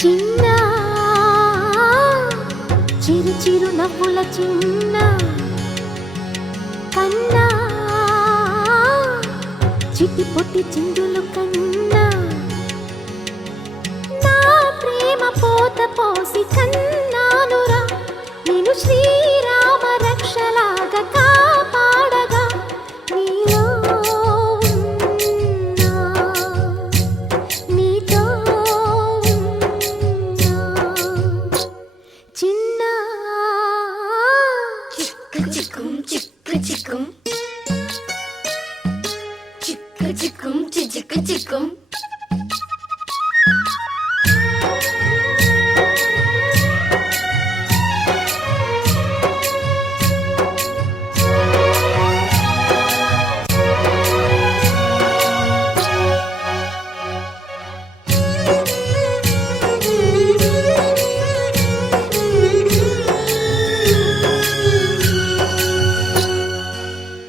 చిన్న చిరు చిరు నవ్వుల చిన్న కన్నా చిట్టి పొట్టి చిందులు కన్నా నా ప్రేమ పోత పోసి కన్నానురా నేను శ్రీరామ రక్షలాగా కాపాడగా నీలో నీతో చిన్న చిక్కు చిక్కు చిక్కు చిక్కు చిక్కు చిక్కు చిక్కు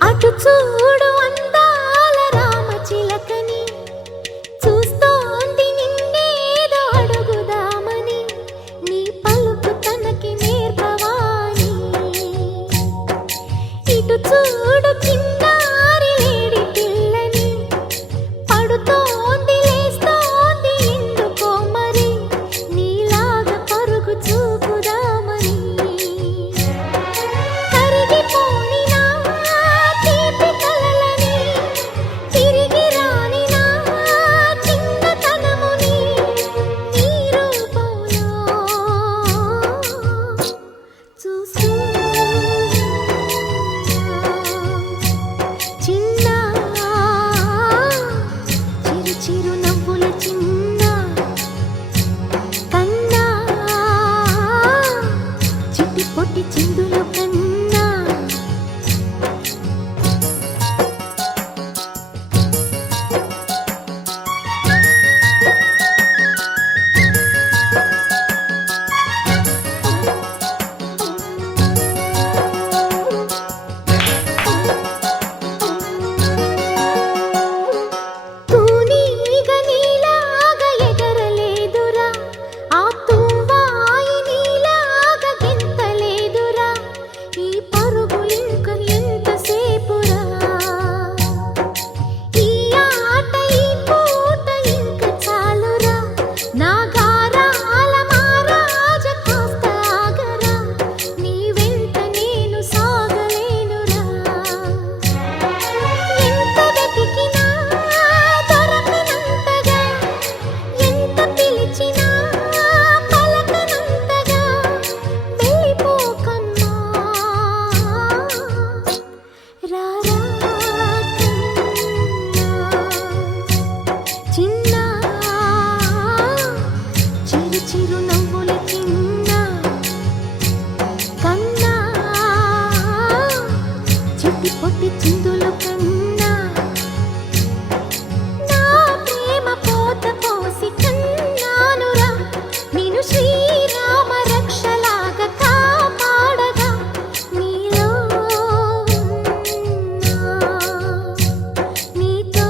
అటు చూడు అందాల రామచిలకని చూస్తోంది నిన్నేదో అడుగుదామని నీ పలుకు తనకి నేర్పవాని ఇటు చూడు కిన్నారి లేడి పిల్లని పడుతోంది లేస్తోంది ఎందుకో మరి నీలాగా పరుగు చూపుదామని కరిగిపోని నా తీపి కలలని తిరిగి రాని నా చిన్నతనముని నీ రూపంలో చూస్తూ చిన్న చిరు చిరు నవ్వుల చిన్న కన్నా చిట్టి పొట్టి చిందులు కన్నా తూనీగ నీలాగా ఎగరలేదురా ఆ తువ్వాయి నీలాగా గెంతలేదురా ఈ పరుగు ఇంక ఎంతసేపురా ఈ ఆట ఈ పూట ఇంక చాలురా నా గారాల మారాజ కాస్త ఆగరా నీ వెంట నేను సాగలేనురా ఎంత వెతికినా దొరకనంతగా ఎంత పిలిచినా పలకనంతగా వెళ్ళిపోకమ్మా రారా చిన్న చిరు చిరు నవ్వుల చిన్న కన్నా చిట్టి పొట్టి చిందులు కన్నా నా ప్రేమ పోత పోసి కన్నానురా నేను శ్రీరామ రక్షలాగా కాపాడగా నీలో నీతో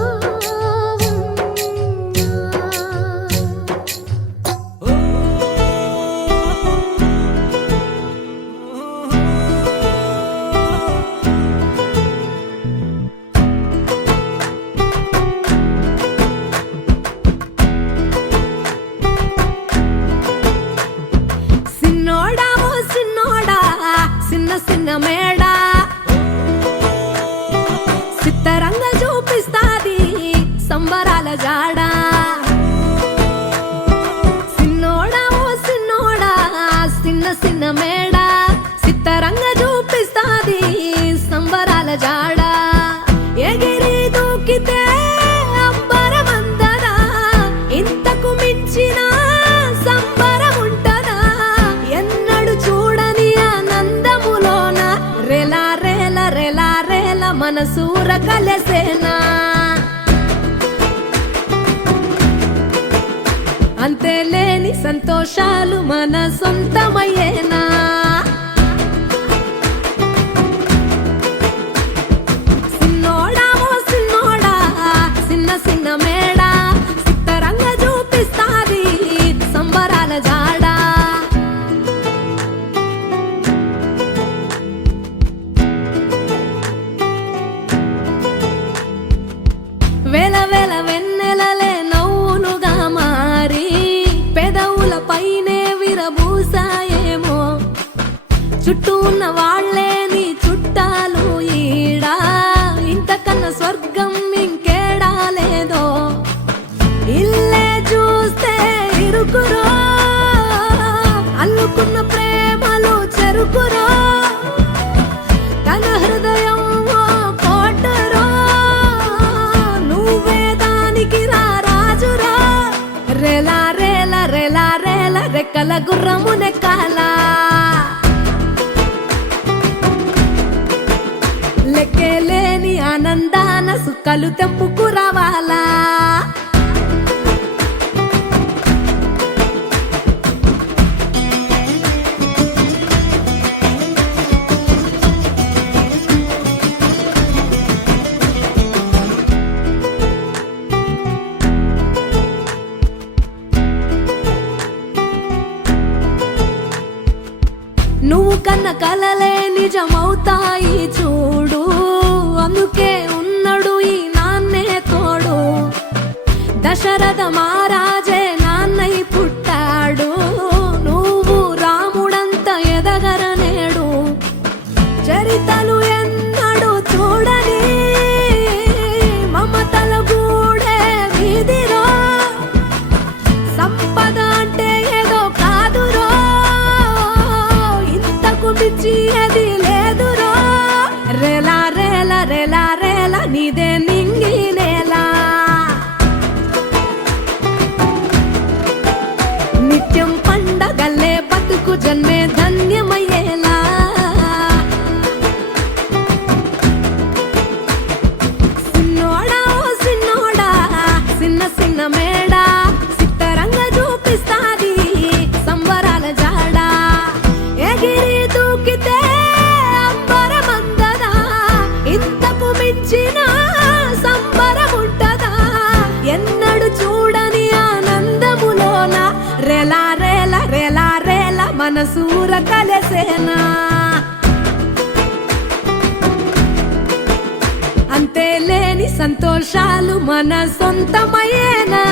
సిన్నోడా ఓ సిన్నోడా సిన్న సిన్న మేడా సిత్తరంగ చూపిస్తాది సంబరాల జాడా సిన్నోడా ఓ సిన్నోడా సిన్న సిన్న మేడా సిత్తరంగ చూపిస్తాది సంబరాల జాడా ఎగిరి దూకితే అంబరమందదా ఇంతకు మించిన సంబరం ఉంటదా ఎన్నడు చూడని ఆనందములోన రెలా రేల రెలా రేల మనసూర కలసేనా అంతే లేని సంతోషాలు మన సొంతమయ్యేనా సిన్నోడా ఓ సిన్నోడా సిన్న సిన్న మేడా సిత్తరంగా చూపిస్తాది సంబరాల జాడా వేల వేల వెన్నెలలే నవ్వులుగా మారి పెదవుల పైనే విరబూసాయేమో చుట్టూ ఉన్న వాళ్లే నీ చుట్టాలు ఈడా ఇంతకన్నా స్వర్గం ఇంకేడా లేదో ఇల్లే చూస్తే ఇరుకురో అల్లుకున్న ప్రేమలు చెరుకురో తన హృదయం ఓ కోటరో నువ్వే దానికి రాజురా రేలా రేలా రేలా రేలా రెక్కల గుర్రము నెక్కాలా లెక్కలేని ఆనందాన సుఖాలు తెంపుకు రావాలా నువ్వు కన్న కలలే నిజమవుతాయి చూడు అందుకే ఉన్నాడు ఈ నాన్నే తోడు దశరథ మహారాజే నాన్నై పుట్టాడు నువ్వు రాముడంత ఎదగరనేడు చరితలు ఎన్నడు చూడని మమతల గూడే వీధిరో సంపద అంటే ఏదో కాదురో పిచ్చి అది లేదురో రేలా రేలా రేలా రేలా నీదే నింగి నేలా నిత్యం పండగల్లే బతుకు జన్మే ధన్యమయ్యేలా సిన్నోడా ఓ సిన్నోడా సిన్న సిన్న మేడా సిత్తరంగా చూపిస్తాది సంబరాల జాడా ఎగిరి దూకితే అంబరమందదా ఇంతకు మించిన సంబరముంటదా ఎన్నడు చూడని ఆనందములోన రేలా రేలా రేలా రేలా మనసూర కలసేనా అంతే లేని సంతోషాలు మన సొంతమయ్యేనా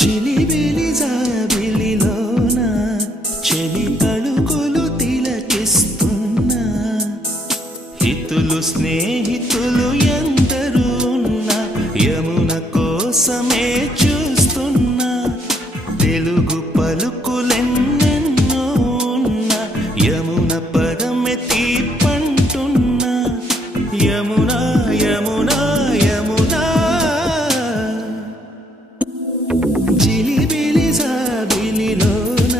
జిలిబిలి జాబిలిలోన చెలి తళుకులు తిలకిస్తున్నా హితులు స్నేహితులు ఎందరూ ఉన్నా యమున కోసమే చూస్తున్నా తెలుగు పలుకులెన్నెన్నో ఉన్నా యమున పదమె తీపంటున్నా యమునా యమునా యమునా జిలిబిలి జాబిలిలోన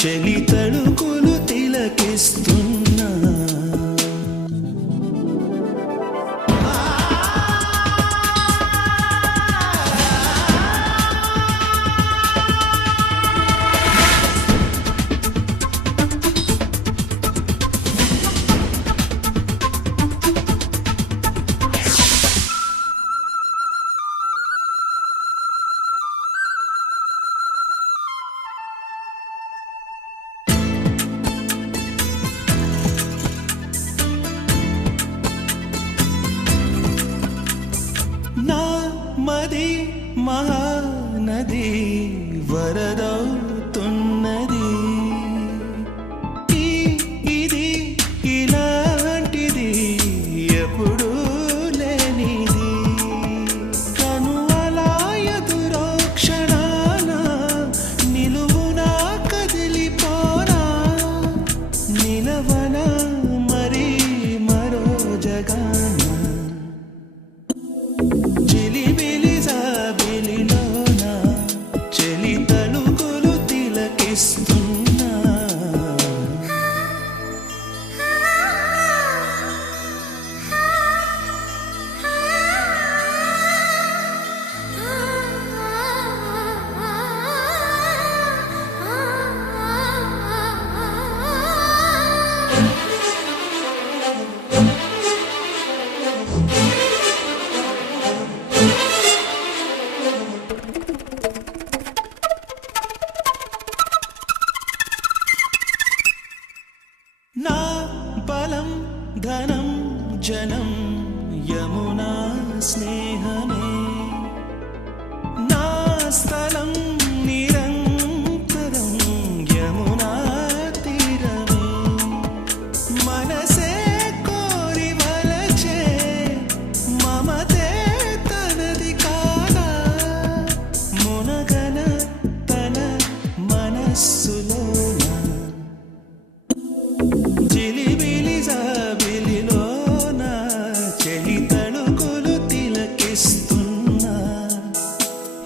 చెలి తళుకులు తిలకిస్తున్నా నది వరదవుతున్నది. ఇది ఇలాంటిది ఎప్పుడు లేనిది. కనువల ఎదురో క్షణాన నిలువునా కదిలిపోనా, నిలవన మరి మరో జగాన. జిలిబిలి జాబిలిలోన చెలి తలుకులు తిలకిస్తున్నా. నా బలం ధనం జనం యమునా స్నేహమే. నా స్థలం నిరంతరం యమునా తీరమే. మనసే కోరి వలచే మమతే తనది కాదా, మునగన తన మనస్సులోన. జిలిబిలి జాబిలిలోన చెలి తళుకులు తిలకిస్తున్నా.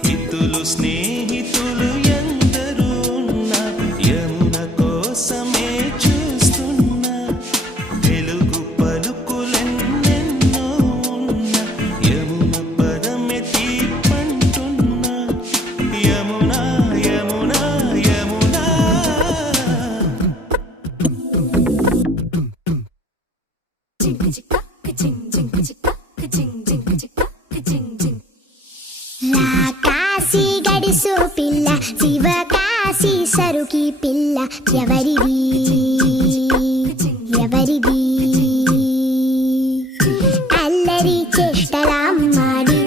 హితులు స్నేహితులు ఎందరూ ఉన్నా యమున కోసమే చూస్తున్నా. తెలుగు పలుకులెన్నెన్నో ఉన్నా యమున పదమెత్తి పంటున్నా. యమునా యమునా యమునా. కాశీ గడిసు పిల్ల శివకాశి సరుకి పిల్ల ఎవరిది ఎవరిది. అల్లరి చేష్టలామ్మాడి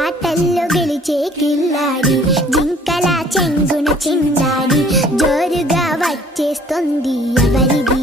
ఆటల్లో గెలిచే కిల్లాడి జింకల చెంగున చిందాడి జోరుగా వచ్చేస్తుంది ఎవరిది.